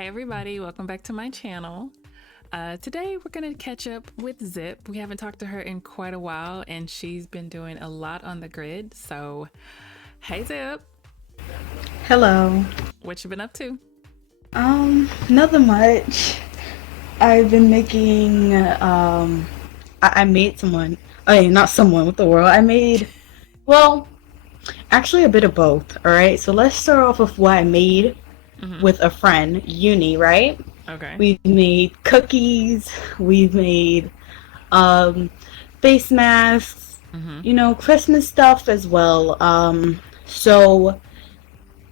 Hi everybody, welcome back to my channel. Today we're going to catch up with Zip. We haven't talked to her in quite a while and she's been doing a lot on the grid. So, hey Zip, Hello. what you been up to? Nothing much. I've been making I made someone not someone with the world. Well, actually a bit of both, alright? So let's start off with what I made Mm-hmm. with a friend, Uni, right? Okay. We've made cookies, we've made um face masks, Mm-hmm. Christmas stuff as well. So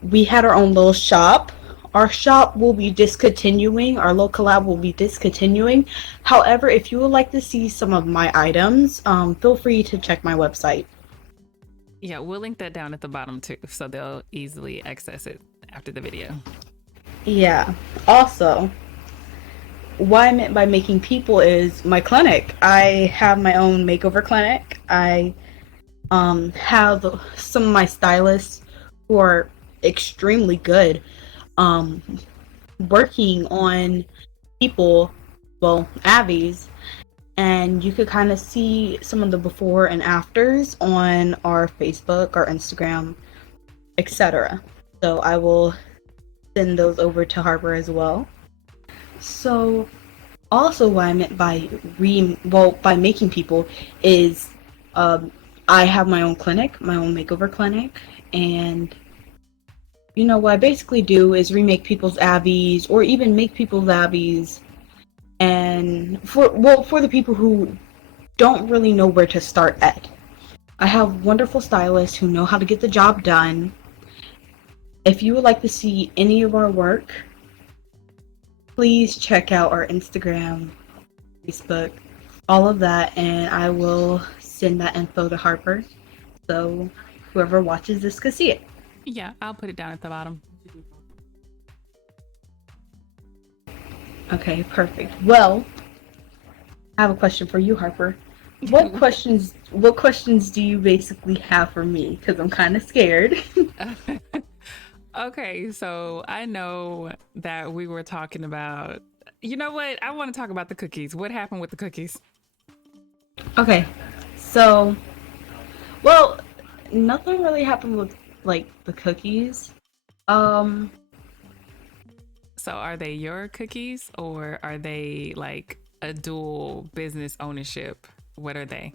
we had our own little shop. Our shop will be discontinuing, our little collab will be discontinuing. However, if you would like to see some of my items, feel free to check my website. Yeah, we'll link that down at the bottom too, so they'll easily access it after the video. Yeah. Also, what I meant by making people is my clinic. I have my own makeover clinic. I have some of my stylists who are extremely good um, working on people, well, Abby's, and you could kind of see some of the before and afters on our Facebook, our Instagram, etc. So I will send those over to Harper as well. So also what I meant by by making people is um, I have my own clinic, my own makeover clinic, and what I basically do is remake people's abbeys or even make people's abbeys, and for the people who don't really know where to start at. I have wonderful stylists who know how to get the job done. If you would like to see any of our work, please check out our Instagram, Facebook, all of that, and I will send that info to Harper so whoever watches this could see it. Yeah, I'll put it down at the bottom. Okay, perfect. Well, I have a question for you, Harper. What questions do you basically have for me? Because I'm kind of scared. Okay, so I know that we were talking about, you know what? I want to talk about the cookies. What happened with the cookies? Okay, so well, nothing really happened with like the cookies. Um, So are they your cookies or are they like a dual business ownership? What are they?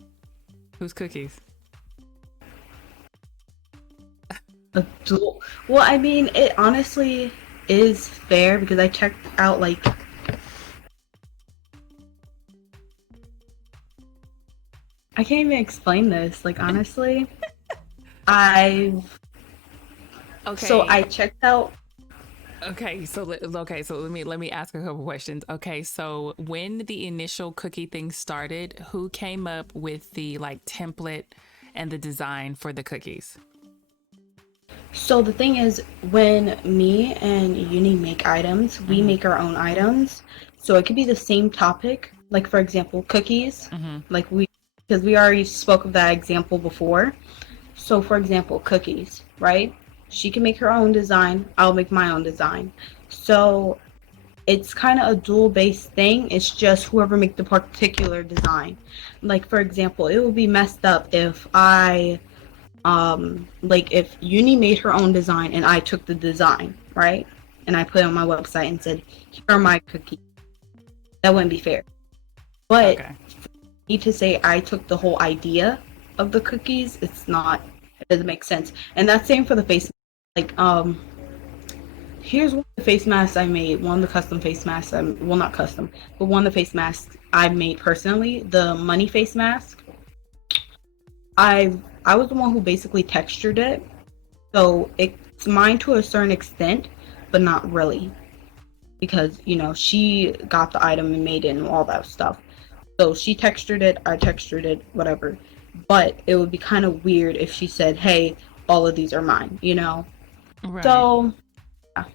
Whose cookies? a dual. Well, I mean, it honestly is fair because I checked out like I can't even explain this. Like honestly, I've so I Okay. checked out. Okay, so let me ask a couple questions. Okay, so when the initial cookie thing started, who came up with the like template and the design for the cookies? So the thing is, when me and Uni make items, we Mhm. make our own items. So it could be the same topic. Like for example, cookies. Mhm. Like because we already spoke of that example before. So, for example, cookies, right? She can make her own design, I'll make my own design. So, it's kind of a dual based thing. It's just whoever make the particular design. Like, for example, it would be messed up if like if Uni made her own design and I took the design, right? And I put it on my website and said, here are my cookies. That wouldn't be fair. But Okay. me to say I took the whole idea of the cookies, it doesn't make sense. And that's same for the face. Like, here's one of the face masks I made. One of the custom face masks, well, not custom, but one of the face masks I made personally. The money face mask. I was the one who basically textured it, so it's mine to a certain extent, but not really because she got the item and made it and all that stuff. So she textured it, I textured it, whatever. But it would be kind of weird if she said, "Hey, all of these are mine." Right. So, yeah.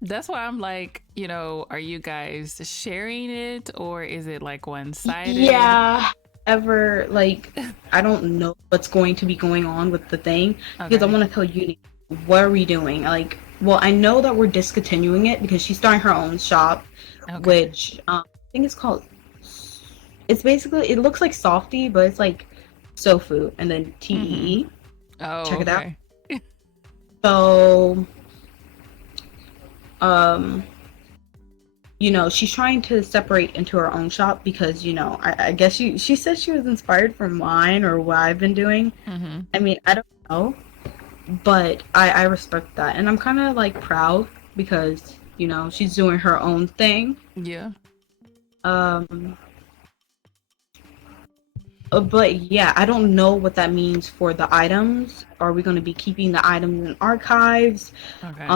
That's why I'm like, are you guys sharing it or is it like one-sided? Yeah. Ever like I don't know what's going to be going on with the thing because I Okay. want to tell you what are we doing? Like well, I know that we're discontinuing it because she's starting her own shop, Okay. which I think it's called. It's basically it looks like Softy, but it's like Sofu and then Mm-hmm. TEE. Oh, Check it out. okay. So, um, she's trying to separate into her own shop because I guess she said she was inspired from mine or what I've been doing. Mm-hmm. I mean, I don't know, but I respect that, and I'm kind of like proud because she's doing her own thing. Yeah. Um, but yeah, I don't know what that means for the items. Are we going to be keeping the items in archives? Okay.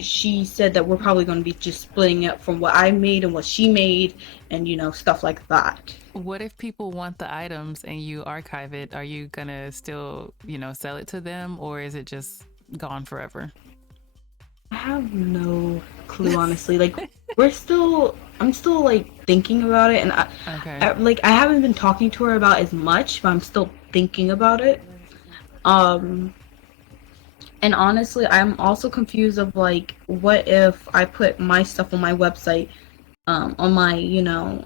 She said that we're probably going to be just splitting it from what I made and what she made, and stuff like that. What if people want the items and you archive it? Are you gonna still, sell it to them, or is it just gone forever? I have no clue, honestly. Like, I'm still like thinking about it, and Okay. I haven't been talking to her about as much, but I'm still thinking about it. Um, and honestly, I'm also confused of like, what if I put my stuff on my website, on my,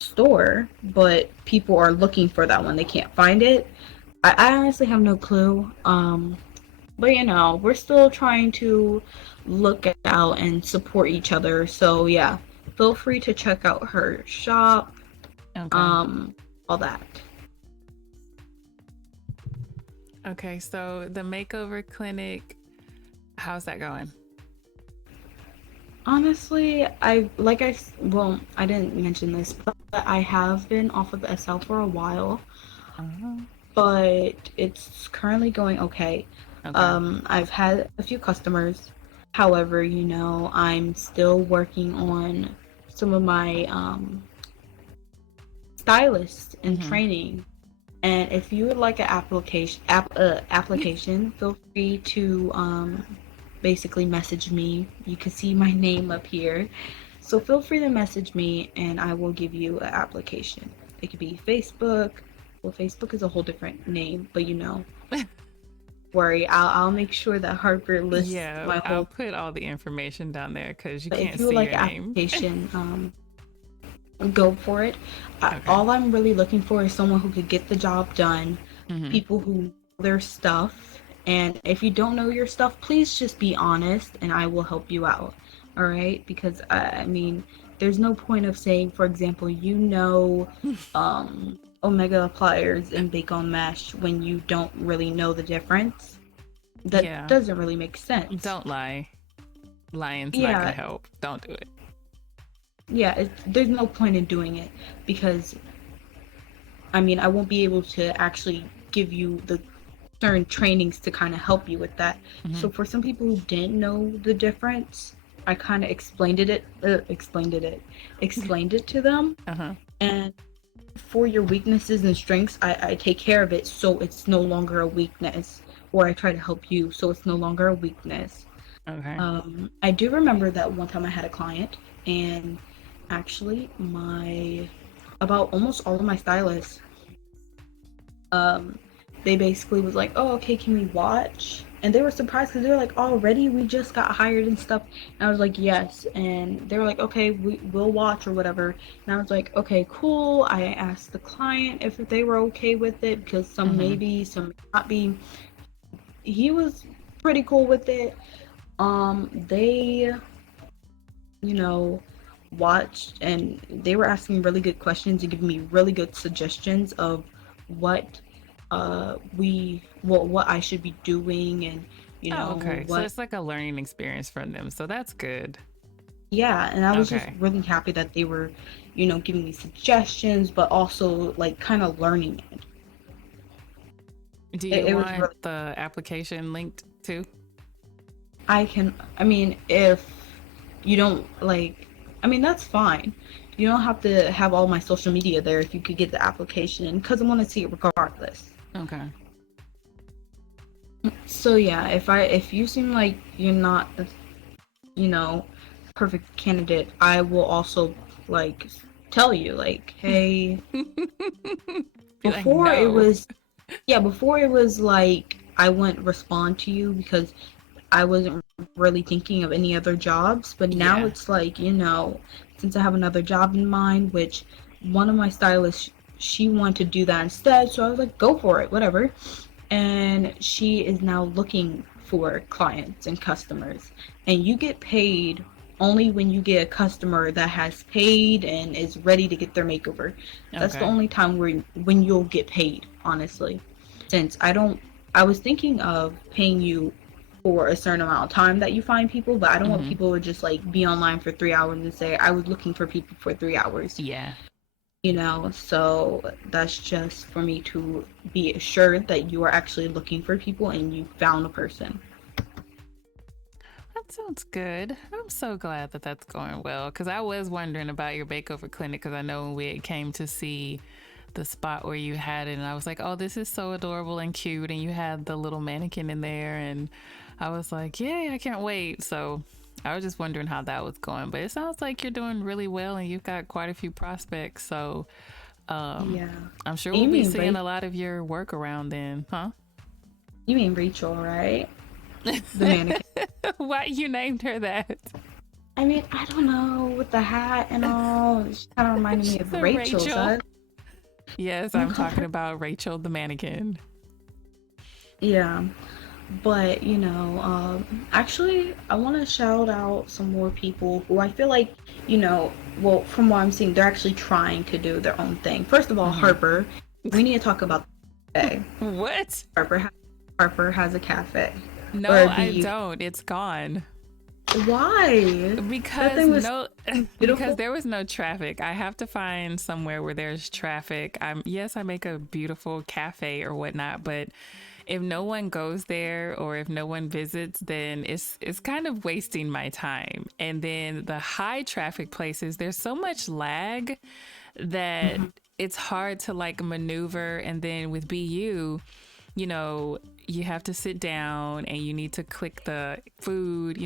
store, but people are looking for that one, they can't find it. I honestly have no clue. But we're still trying to look out and support each other. So yeah, feel free to check out her shop, Okay. um, all that. Okay. So the makeover clinic, how's that going? Honestly, I didn't mention this, but I have been off of SL for a while, Uh-huh. but it's currently going okay. Okay. I've had a few customers. However, I'm still working on some of my stylists in Mm-hmm. training. And if you would like an application, feel free to basically message me. You can see my name up here. So feel free to message me and I will give you an application. It could be Facebook. Well, Facebook is a whole different name, but worry. I'll make sure that Harper lists Yeah, my I'll whole. put all the information down there because you But if can't you would see like your an name. application, go for it. Okay. All I'm really looking for is someone who could get the job done, Mm-hmm. people who know their stuff. And if you don't know your stuff, please just be honest and I will help you out. All right? Because I mean, there's no point of saying, for example, omega pliers and bake on mesh when you don't really know the difference. That Yeah. doesn't really make sense. Don't lie. Lying's not gonna Yeah, help. Don't do it. yeah, there's no point in doing it because I mean, I won't be able to actually give you the certain trainings to kind of help you with that. Mm-hmm. So for some people who didn't know the difference, I kind of explained it to them. Uh-huh. And for your weaknesses and strengths, I take care of it so it's no longer a weakness, or I try to help you so it's no longer a weakness. Okay. I do remember that one time I had a client, and actually, my about almost all of my stylists, um, they basically was like, "Oh, okay, can we watch?" And they were surprised because they were like, "Already, we just got hired and stuff." And I was like, "Yes," and they were like, "Okay, we'll watch or whatever." And I was like, "Okay, cool." I asked the client if they were okay with it because some Mm-hmm. may be, some may not be. He was pretty cool with it. They you know, watched and they were asking really good questions and giving me really good suggestions of what what I should be doing and Oh, okay. So what it's like a learning experience for them. So that's good. yeah, and I was just Okay. really happy that they were, giving me suggestions but also like kind of learning it. Do it. you It was want really the application linked too? I mean if you don't like I mean that's fine. You don't have to have all my social media there if you could get the application because I want to see it regardless. Okay. So yeah, if you seem like you're not you know perfect candidate, I will also like tell you like, hey, Be like, before it no. was before it was like I wouldn't respond to you because I wasn't really thinking of any other jobs, but now Yeah. it's like, since I have another job in mind, which one of my stylists, she wanted to do that instead, so I was like, go for it, whatever. And she is now looking for clients and customers, and you get paid only when you get a customer that has paid and is ready to get their makeover. That's the Okay. only time where when you'll get paid, honestly. Since I was thinking of paying you for a certain amount of time that you find people, but I don't want Mm-hmm. people to just like be online for 3 hours and say I was looking for people for 3 hours. Yeah. So that's just for me to be assured that you are actually looking for people and you found a person. That sounds good. I'm so glad that that's going well because I was wondering about your Makeover Clinic because I know when we came to see the spot where you had it, and I was like, oh, this is so adorable and cute, and you had the little mannequin in there, and I was like, yay, I can't wait. So I was just wondering how that was going, but it sounds like you're doing really well and you've got quite a few prospects. So Yeah. I'm sure And we'll be seeing a lot of your work around then, huh? You mean Rachel, right? The mannequin. Why you named her that? I mean, I don't know, with the hat and all. She kind of reminded me She's of a Rachel, Rachel. so Yes, I'm gonna I'm call talking her. about Rachel the mannequin. Yeah. But, actually, I want to shout out some more people who I feel like, well, from what I'm seeing, they're actually trying to do their own thing. First of all, Hmm. Harper. We need to talk about the cafe. What? Harper, Harper has a cafe. Or No, a I BU. don't. It's gone. Why? That Because thing was no, because beautiful. there was no traffic. I have to find somewhere where there's traffic. Yes, I make a beautiful cafe or whatnot, but if no one goes there or if no one visits, then it's kind of wasting my time. And then the high traffic places, there's so much lag that Hmm. it's hard to like maneuver. And then with BU, you know, you have to sit down and you need to click the food.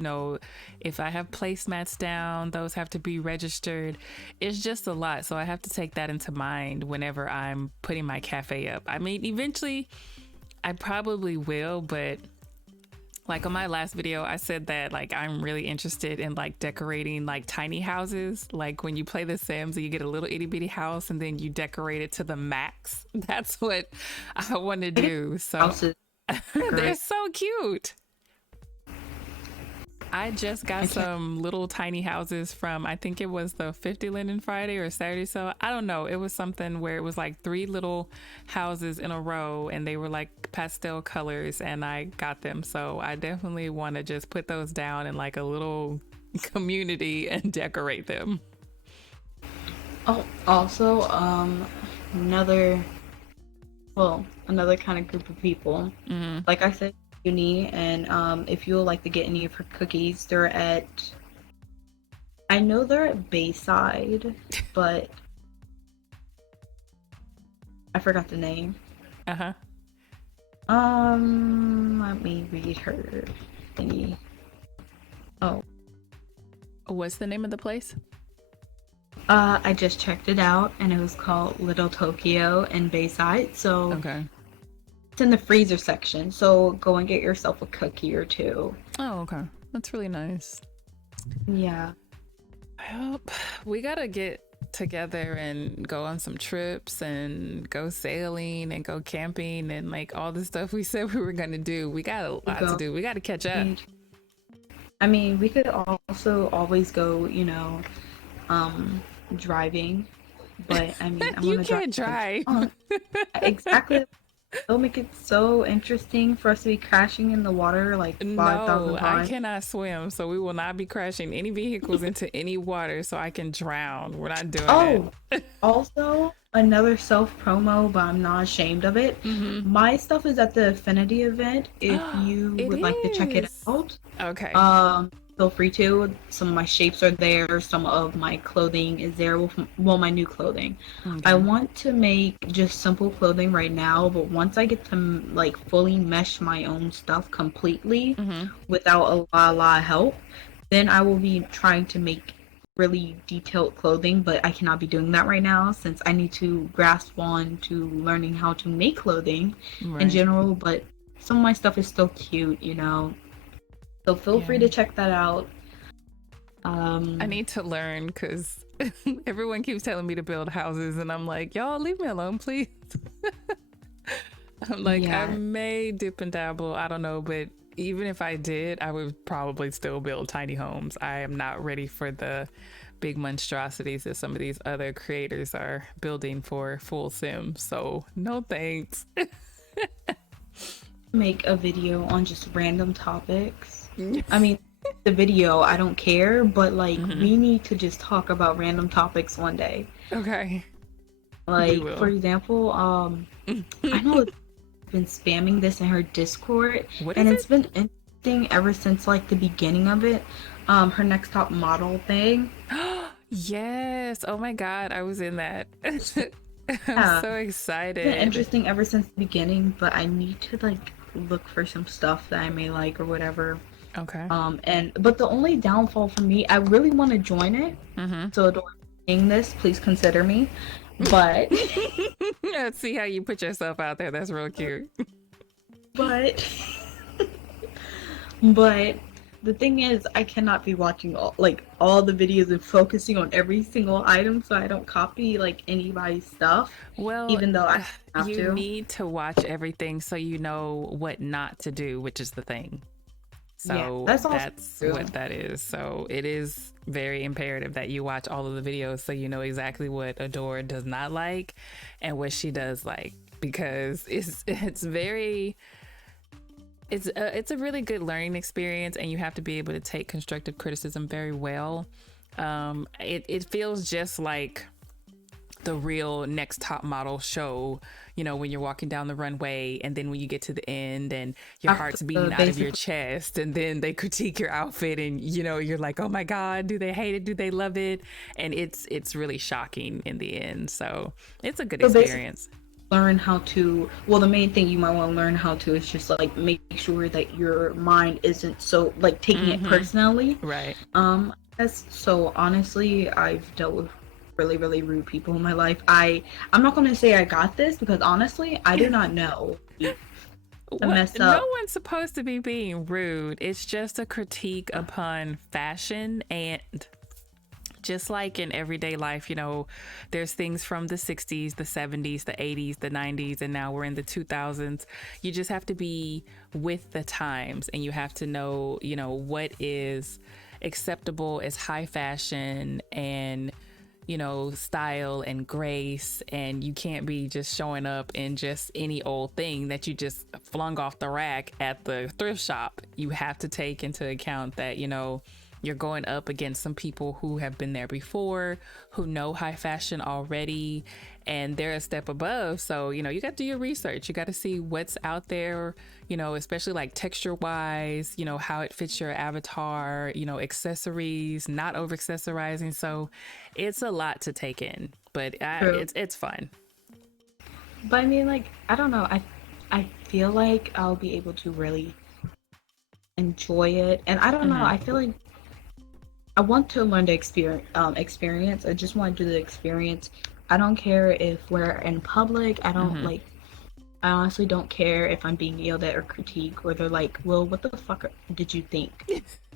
If I have placemats down, those have to be registered. It's just a lot. So I have to take that into mind whenever I'm putting my cafe up. I mean, eventually I probably will, but like on my last video, I said that like I'm really interested in like decorating like tiny houses. Like when you play The Sims and you get a little itty bitty house and then you decorate it to the max. That's what I want to I guess do. So houses they're decorate. so cute. I just got I can't. some little tiny houses from, I think it was the 50 Linden Friday or Saturday. So I don't know. It was something where it was like three little houses in a row and they were like pastel colors and I got them. So I definitely want to just put those down in like a little community and decorate them. Oh, also, another, another kind of group of people. Hmm. Like I said, uni, and if you would like to get any of her cookies, I know they're at Bayside, but I forgot the name. Uh huh. Let me read her thingy. Oh, What's the name of the place? I just checked it out, and it was called Little Tokyo in Bayside. So Okay. it's in the freezer section. So go and get yourself a cookie or two. Oh, okay. That's really nice. Yeah. Well, we gotta get together and go on some trips and go sailing and go camping and like all the stuff we said we were gonna do. We got a lot to Go. do. We gotta catch up. I mean, we could also always go, um, driving. But I mean, I want You to drive can't so drive. drunk. Exactly. It'll make it so interesting for us to be crashing in the water like 5,000 No, I times. cannot swim, so we will not be crashing any vehicles into any water so I can drown. We're not doing it. Oh, also another self promo, but I'm not ashamed of it. Mm-hmm. My stuff is at the Affinity event. If you It would like to check it is. out, Okay. um, feel free to. Some of my shapes are there. Some of my clothing is there. Well, my new clothing. I Okay. want to make just simple clothing right now, but once I get to like fully mesh my own stuff completely Mm-hmm. without a lot of help, then I will be trying to make really detailed clothing, but I cannot be doing that right now since I need to grasp on to learning how to make clothing in Right. general, but some of my stuff is still cute. So feel free Yeah. to check that out. I Um, need to learn because everyone keeps telling me to build houses, and I'm like, y'all leave me alone, please. I'm like, I yeah, may dip and dabble. I don't know, but even if I did, I would probably still build tiny homes. I am not ready for the big monstrosities that some of these other creators are building for full Sims. So, no thanks. make a video on just random topics. I mean, the video, I don't care, but like Hmm. we need to just talk about random topics one day. Okay, we Like, for will. example, I know it's been spamming this in her Discord, What and is it's it? been interesting ever since like the beginning of it. Her next top model thing. Yes. Oh my God, I was in that. I'm Yeah, so it's been excited. interesting ever since the beginning, but I need to like look for some stuff that I may like or whatever. Okay. And but the only downfall for me, I really want to join it. Mm-hmm. So, if you're seeing this, please consider me. But, Let's see how you put yourself out there. That's real cute. but, but the thing is, I cannot be watching all the videos and focusing on every single item, so I don't copy like anybody's stuff, Well, even though I have you to. need to watch everything so you know what not to do, which is the thing. Yeah, So that's also that's true. what that is. So it is very imperative that you watch all of the videos so you know exactly what Adore does not like and what she does like, because it's very it's a really good learning experience, and you have to be able to take constructive criticism very well. It feels just like the real next top model show, you know, when you're walking down the runway and then when you get to the end and your After heart's beating out of your basically, chest, and then they critique your outfit, and you know, you're like, oh my God, do they hate it, do they love it? And it's really shocking in the end. So it's a good so basically, experience. learn how to. Well, the main thing you might want to learn how to is just like make sure that your mind isn't so like taking it Mm-hmm. personally. Right. So honestly, I've dealt with really, really rude people in my life. I'm not gonna say I got this because honestly, I do not know. I What? mess No up. one's supposed to be being rude. It's just a critique upon fashion, and just like in everyday life, you know, there's things from the 60s, the 70s, the 80s, the 90s, and now we're in the 2000s. You just have to be with the times, and you have to know, you know, what is acceptable as high fashion and, you know, style and grace. And you can't be just showing up in just any old thing that you just flung off the rack at the thrift shop. You have to take into account that, you know, you're going up against some people who have been there before, who know high fashion already, and they're a step above. So, you know, you got to do your research. You got to see what's out there, you know, especially like texture wise, you know, how it fits your avatar, you know, accessories, not over accessorizing. So it's a lot to take in, but True. it's fun. But I mean, like, I don't know. I feel like I'll be able to really enjoy it, and I don't know. Mm-hmm. I feel like I want to learn the experience. Experience. I just want to do the experience. I don't care if we're in public. I don't Mm-hmm. like. I honestly don't care if I'm being yelled at or critiqued, or they're like, "Well, what the fuck did you think?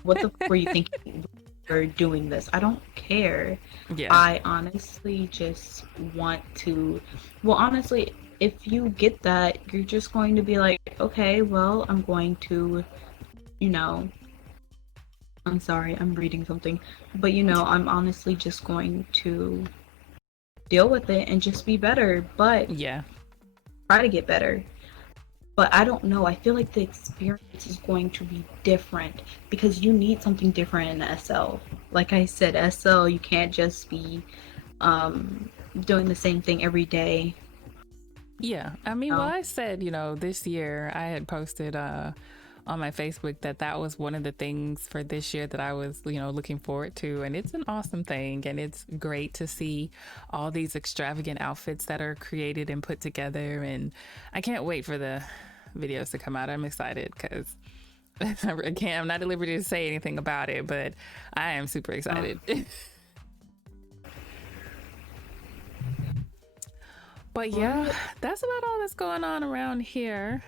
What the fuck were you thinking for doing this?" I don't care. Yeah. I honestly just want to. Well, honestly, if you get that, you're just going to be like, okay, well, I'm going to, you know, I'm sorry, I'm reading something, but I'm honestly just going to deal with it and just be better, but Yeah. try to get better. But I don't know. I feel like the experience is going to be different because you need something different in SL. Like I said, SL, you can't just be doing the same thing every day. Yeah. I mean, well, No. I said, you know, this year I had posted on my Facebook that that was one of the things for this year that I was, you know, looking forward to. And it's an awesome thing. And it's great to see all these extravagant outfits that are created and put together. And I can't wait for the videos to come out. I'm excited because I'm not at liberty to say anything about it, but I am super Uh, excited. But yeah, what? that's about all that's going on around here.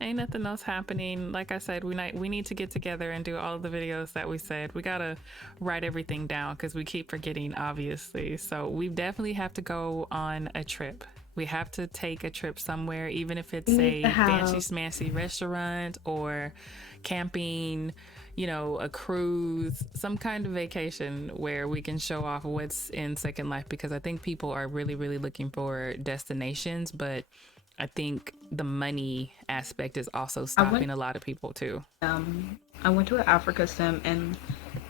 Ain't nothing else happening. Like I said, we need to get together and do all of the videos that we said. We gotta write everything down because we keep forgetting, obviously. So we definitely have to go on a trip. We have to take a trip somewhere, even if it's We need to a fancy have smancy restaurant or camping, you know, a cruise, some kind of vacation where we can show off what's in Second Life, because I think people are really, really looking for destinations, but I think the money aspect is also I went stopping a lot of people too. I went to an Africa sim and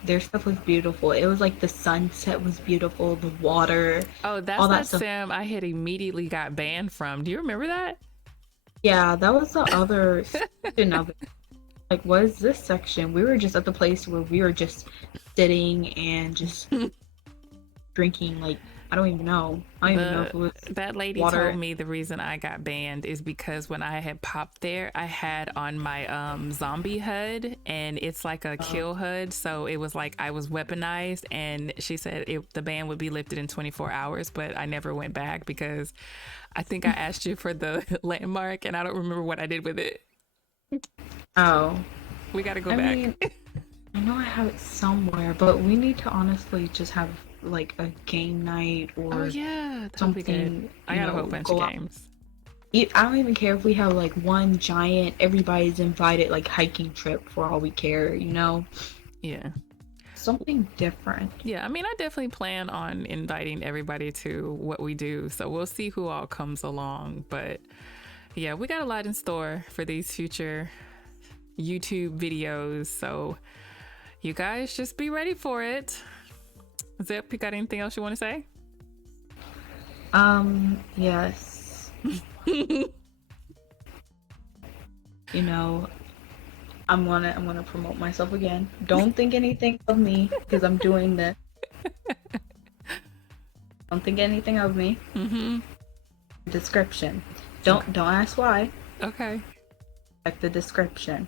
their stuff was beautiful. It was like the sunset was beautiful, the water, Oh, that's all that that stuff. sim I had immediately got banned from. Do you remember that? Yeah, that was the other section of it. Like, what is this section? We were just at the place where we were just sitting and just drinking, like, I don't even know. I don't even know if The it was that lady told water. me the reason I got banned is because when I had popped there, I had on my zombie HUD, and it's like a Uh, kill HUD, so it was like I was weaponized, and she said the ban would be lifted in 24 hours, but I never went back because I think I asked you for the landmark and I don't remember what I did with it. oh, We got to go I back. mean, I know I have it somewhere, but we need to honestly just have like a game night Oh or yeah, that'll be good. something, I got a whole bunch of go out. games. I don't even care if we have like one giant, everybody's invited, like hiking trip for all we care, Yeah. something different. Yeah, I mean, I definitely plan on inviting everybody to what we do. So we'll see who all comes along. But yeah, we got a lot in store for these future YouTube videos. So you guys just be ready for it. Zip, you got anything else you want to say? Yes, you know, I'm gonna promote myself again. Don't think anything of me because I'm doing this. Don't think anything of me. Mm-hmm. Description. Okay. Don't ask why. Okay. Check the description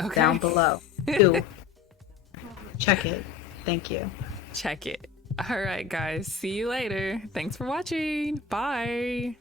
Okay. down below. 2. Check it. Thank you. Check it. All right, guys. See you later. Thanks for watching. Bye.